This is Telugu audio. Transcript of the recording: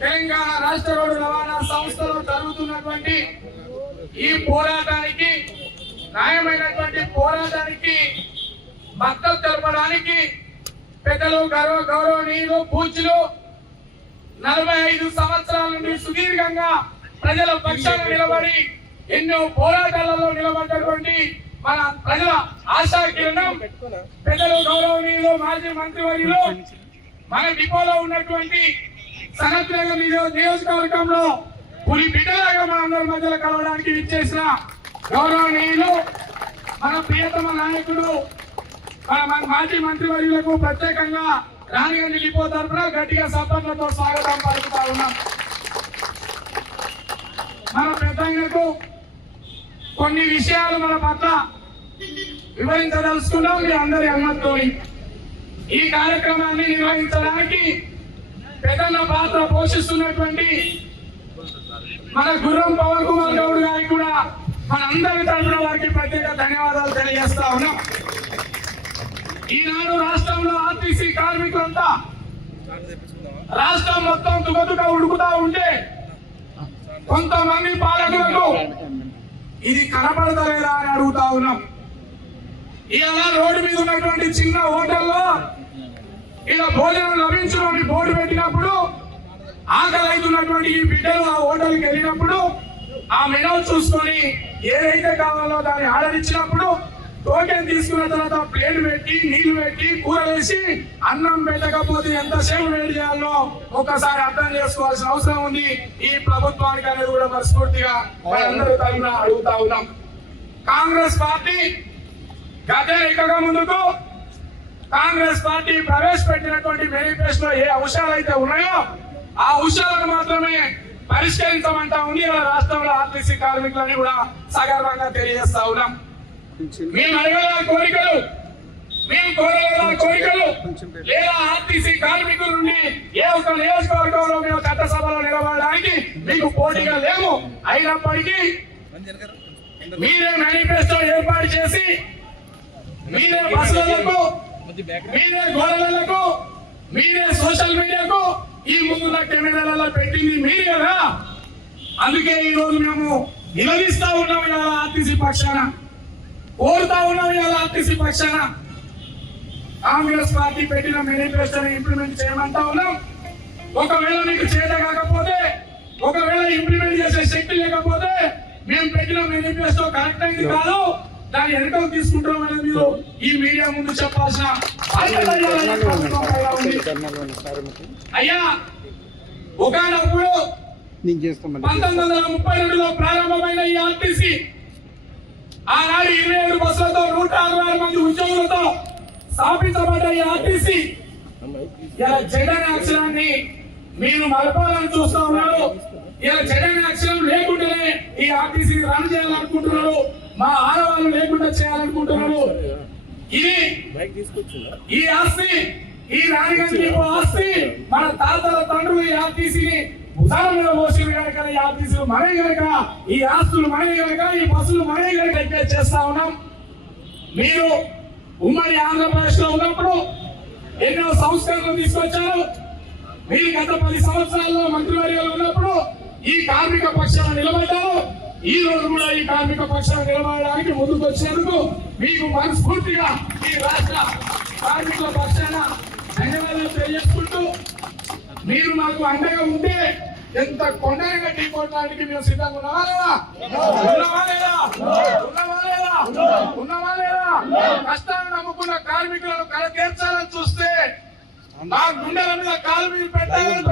తెలంగాణ రాష్ట్ర రోడ్డు రవాణా సంస్థలో జరుగుతున్నటువంటి ఈ పోరాటానికి, న్యాయమైనటువంటి పోరాటానికి మద్దతు తెలపడానికి పెద్దలు గౌరవనీయులు పూజ్యులు 45 సంవత్సరాల నుండి సుదీర్ఘంగా ప్రజల పక్షాన నిలబడి ఎన్నో పోరాటాలలో నిలబడ్డటువంటి మన ప్రజల ఆశా కిరణం పెద్దలు గౌరవనీయులు మాజీ మంత్రివర్యులు మన డిపోలో ఉన్నటువంటి సనత్ నగర్ నియోజకవర్గంలో పులి బిడ్డలాగా మనందరి మధ్యలో కలవడానికి ఇచ్చేసిన గౌరవనీయులు మన ప్రియతమ నాయకుడు మన మాజీ మంత్రివర్యులకు ప్రత్యేకంగా రాణిగంజ్ డిపో తరఫున గట్టిగా సపోర్ట్లతో స్వాగతం పలుకుతా ఉన్నాం. మన పెద్దలకు కొన్ని విషయాలు మన పట్ల వివరించదలుచుకున్నాం. మీ అందరి అనుమతితో ఈ కార్యక్రమాన్ని నిర్వహించడానికి పెద్దల పాత్ర పోషిస్తున్నటువంటి మన గుర్రం పవన్ కుమార్ గౌడ్ గారికి కూడా మన అందరి తరఫున వారికి ప్రత్యేక ధన్యవాదాలు తెలియజేస్తా ఉన్నాం. ఈనాడు రాష్ట్రంలో ఆర్టీసీ కార్మికులంతా రాష్ట్రం మొత్తం తుగతుగా ఉడుకుతా ఉంటే కొంతమంది పాలకులకు ఇది కనపడతలేదా అని అడుగుతా ఉన్నాం. ఇలా రోడ్డు మీద ఉన్నటువంటి చిన్న హోటల్లో ఇలా భోజనం లభించుకొని బోర్డు పెట్టినప్పుడు ఆకలి అవుతున్నటువంటి ఈ బిడ్డలు ఆ హోటల్కి వెళ్ళినప్పుడు ఆ మెనూ చూసుకొని ఏదైతే కావాలో దాన్ని ఆర్డర్ ఇచ్చినప్పుడు టోకెన్ తీసుకున్న తర్వాత ప్లేట్ పెట్టి నీళ్లు పెట్టి కూర వేసి అన్నం పెట్టకపోతే ఎంతసేపు వేడి చేయాలో ఒక్కసారి అర్థం చేసుకోవాల్సిన అవసరం ఉంది ఈ ప్రభుత్వానికి అనేది కూడా మనస్ఫూర్తిగా మనందరూ తరఫున అడుగుతా ఉన్నాం. కాంగ్రెస్ పార్టీ గద్దె ఎక్కక ముందుకు కాంగ్రెస్ పార్టీ ప్రవేశపెట్టినటువంటి మేనిఫెస్టోలో ఏ అంశాలు అయితే ఉన్నాయో ఆ అంశాలను మాత్రమే పరిష్కరించమంటా ఉంది. రాష్ట్రంలో ఆర్టీసీ కార్మికులని కూడా సగర్వంగా తెలియజేస్తా ఉన్నాం. మేము అడగల కోరికలు, మేము కోరగల కోరికలు లేదా ఆర్టీసీ కార్మికుల నుండి ఏ ఒక్క నియోజకవర్గంలో మేము చట్టసభలో నిలబడడానికి మీకు పోటీగా లేము. అయినప్పటికీ మీరే మేనిఫెస్టో ఏర్పాటు చేసి మీరే బస్సులకు, మీరే గోడలకు, మీరే సోషల్ మీడియాకు ఈ ముందున్న కెమెరాలలో పెట్టింది మీరు కదా. అందుకే ఈ రోజు మేము నిలదీస్తా ఉన్నాం. ఇలా ఆర్టీసీ పక్షాన కోరుతా ఉన్నాం. ఇలా ఆర్టీసీ పక్షాన కాంగ్రెస్ పార్టీ పెట్టిన మేనిఫెస్టోని ఇంప్లిమెంట్ చేయమంటా ఉన్నాం. ఒకవేళ మీకు చేత కాకపోతే, ఒకవేళ ఇంప్లిమెంట్ చేసే శక్తి లేకపోతే మేము పెట్టిన మేనిఫెస్టో కరెక్ట్ అయింది కాదు, దాన్ని వెనకలు తీసుకుంటాం అనేది మీరు ఈ మీడియా ముందు చెప్పాల్సిన అయ్యా. ఒకనప్పుడు 1932లో ప్రారంభమైన ఈ ఆర్టీసీ ఆనాడు 27 బస్సులతో 166 మంది ఉద్యోగులతో స్థాపించబడ్డ ఈ ఆర్టీసీ జగన్ అక్షరాన్ని మీరు మలపాలని చూస్తా ఉన్నారు. ఇలా జగన్ అక్షరం లేకుండానే ఈ ఆర్టీసీని రన్ చేయాలనుకుంటున్నారు, మా ఆడవాళ్ళు లేకుండా చేయాలనుకుంటున్నారు. ఇది ఈ ఆస్తి, ఈ రాణిగంజ్ డిపో ఆస్తి మన తాతల తండ్రులు ఈ ఆర్టీసీని భుజాల మీద మోసిన కనుక ఈ ఆర్టీసీలు మనవి కనుక, ఈ ఆస్తులు మనవి కనుక, ఈ బస్సులు మనవి కనుక రిపేర్ చేస్తా ఉన్నాం. మీరు ఉమ్మడి ఆంధ్రప్రదేశ్ లో ఉన్నప్పుడు ఎన్నో సంస్కరణలు తీసుకొచ్చారు. మీరు గత 10 సంవత్సరాల్లో మంత్రివర్యాలు ఉన్నప్పుడు ఈ కార్మిక పక్షాన నిలబడ్డారు. ఈ రోజు కూడా ఈ కార్మిక పక్షాన నిలబడడానికి ముందుకు వచ్చేందుకు మీకు మనస్ఫూర్తిగా ఈ రాష్ట్ర కార్మికుల పక్షాన ధన్యవాదాలు తెలియజేసుకుంటూ, మీరు మాకు అండగా ఉంటే ఎంత కొండగా ఢీకొట్టడానికి మేము సిద్ధంగా ఉన్నావా లేదా? కష్టాన్ని నమ్ముకున్న కార్మికులను కల తీర్చాలని చూస్తే మా గుండెల మీద కాలు మీద పెట్టాలని